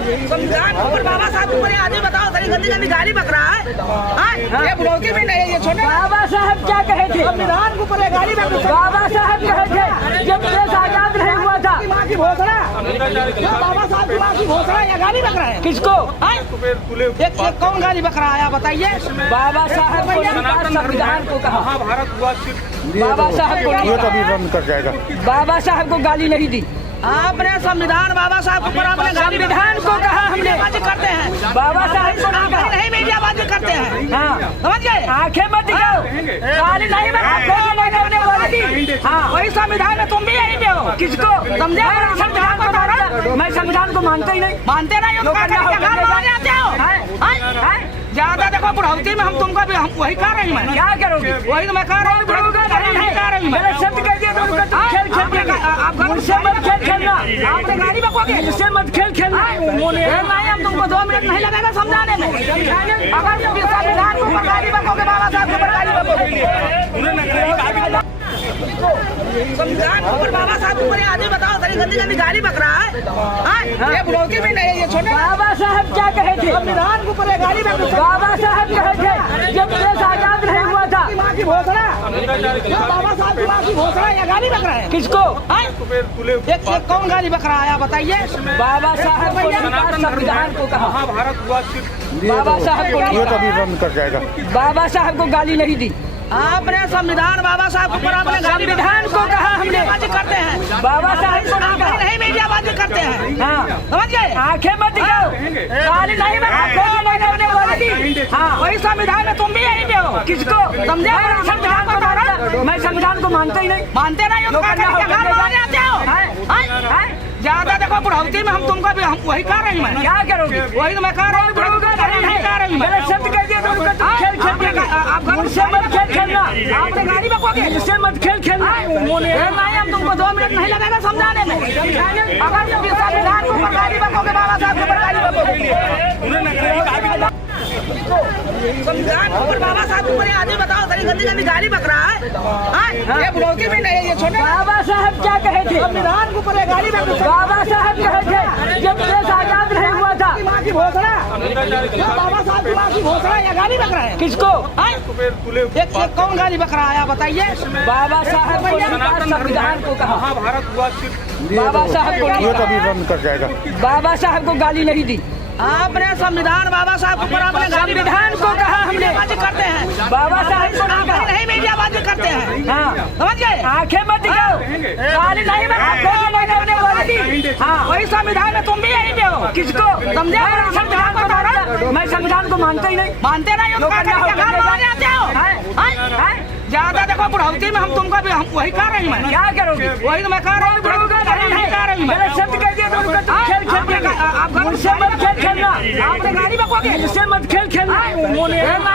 संविधान के ऊपर बाबा साहब ऊपर आदमी बताओ तरी गंदी गंदी गाली बक रहा है। ये बुढ़ौती भी नहीं है, ये छोटे बाबा साहब क्या कहे थे? संविधान के ऊपर गाली बक रहा है। बाबा साहब कहे थे जब देश आजाद नहीं हुआ था। माँ की घोषणा, बाबा साहब की माँ की घोषणा या गाली बक रहा है। किसको? एक कौन गाली बक रहा है आप बताइए। बाबा साहब को संविधान को कहा, महाभारत हुआ बाबा साहब को ये कभी बंद कर जाएगा। बाबा साहब को गाली नहीं दी। आपने संविधान बाबा साहब के ऊपर आपने गाली संविधान को कहा हमने, बाजी करते हैं। बाबा साहब को नहीं कहा। नहीं मीडियाबाजी करते हैं, हाँ समझ गए। आंखें मत दिखाओ, गाली नहीं मैं आंखों में मैंने बोली थी। हाँ वही संविधान में तुम भी यही पे हो। किसको समझे? मैं संविधान को मानता, मैं संविधान को मानता ही नहीं। मानते नहीं हो तो क्या करेंगे? घर मारने आते हो। ज्यादा देखो बुढ़ौती में हम तुमको भी हम वही कह रही मैं। क्या करोगे? वही तो मैं कह रहा हूँ, नहीं कह रही मैं। मेरे शब्द कह दिया तो उनका तुम खेल खेल आप घर मुझसे मत खेल खेलना, आपने गाड़ी बकोगे, मुझसे मत खेल खेलना। हम तुमको 2 मिनट नहीं लगेगा समझाने में। अगर तुम संविधान को गाड़ी बकोगे, बाबा साहब को गाड़ी बकोगे। संविधान के ऊपर बाबा साहब ऊपर आदमी बताओ तरी गंदी गंदी गाली बक रहा है। ये बुढ़ौती भी नहीं है, ये छोटे बाबा साहब क्या कहे थे? संविधान के ऊपर गाली बक रहा है। बाबा साहब कहे थे जब देश आजाद नहीं हुआ था। माँ की घोषणा, बाबा साहब की माँ की घोषणा या गाली बक रहा है। किसको? एक कौन गाली बक रहा है आप बताइए। बाबा साहब को संविधान को कहा, महाभारत हुआ बाबा साहब को ये कभी बंद कर जाएगा। बाबा साहब को गाली नहीं दी। आपने संविधान बाबा साहब के ऊपर आपने गाली संविधान को कहा हमने, बाजी करते हैं। बाबा साहब को नहीं कहा। नहीं मीडियाबाजी करते हैं, हाँ समझ गए। आंखें मत दिखाओ, गाली नहीं मैं आंखों में मैंने बोली थी। हाँ वही संविधान में तुम भी यही पे हो। किसको? समझे? मैं संविधान को मानता, मैं संविधान को मानता ही नहीं। मानते नहीं हो तो क्या करेंगे? घर मारने आते हो। ज्यादा देखो बुढ़ौती में हम तुमको भी हम वही कह रही मैं। क्या करोगे? वही तो मैं कह रहा हूँ, नहीं कह रही मैं। मेरे शब्द कह दिया तो उनका तुम खेल खेल आप घर मुझसे मत खेल खेलना, आपने गाड़ी बकोगे, मुझसे मत खेल खेलना। हम तुमको 2 मिनट नहीं लगेगा समझाने में। अगर तुम संविधान के ऊपर गाड़ी बकोगे, बाबा साहब के ऊपर गाड़ी बकोगे। संविधान के ऊपर बाबा साहब ऊपर आदमी बताओ तरी गंदी गंदी गाली बक रहा है। ये बुढ़ौती भी नहीं है, ये छोटे बाबा साहब क्या कहे थे? संविधान के ऊपर गाली बक रहा है। बाबा साहब कहे थे जब देश आजाद नहीं हुआ था। माँ की घोषणा, बाबा साहब की माँ की घोषणा या गाली बक रहा है। किसको? एक कौन गाली बक रहा है आप बताइए। बाबा साहब को संविधान को कहा, महाभारत हुआ बाबा साहब को ये कभी बंद कर जाएगा। बाबा साहब को गाली नहीं दी। आपने संविधान बाबा साहब के ऊपर आपने गाली संविधान को कहा हमने, बाजी करते हैं। बाबा साहब को नहीं कहा। नहीं मीडियाबाजी करते हैं, हाँ समझ गए। आंखें मत दिखाओ, गाली नहीं मैं आंखों में मैंने बोली थी। हाँ वही संविधान में तुम भी यही पे हो। किसको? समझे? मैं संविधान को मानता, मैं संविधान को मानता ही नहीं। मानते नहीं हो तो क्या करेंगे? घर मारने आते हो। ज्यादा देखो बुढ़ौती में हम तुमको भी हम वही कह रही मैं। क्या करोगे? वही तो मैं कह रहा हूँ, नहीं कह रही मैं। मेरे शब्द कह दिया तो उनका तुम खेल खेल आप घर मुझसे मत खेल खेलना, आपने गाड़ी बकोगे, मुझसे मत खेल खेलना।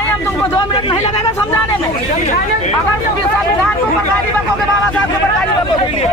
हम तुमको 2 मिनट नहीं लगेगा समझाने में। अगर तुम संविधान के ऊपर गाड़ी बकोगे, बाबा साहब के ऊपर गाड़ी बकोगे।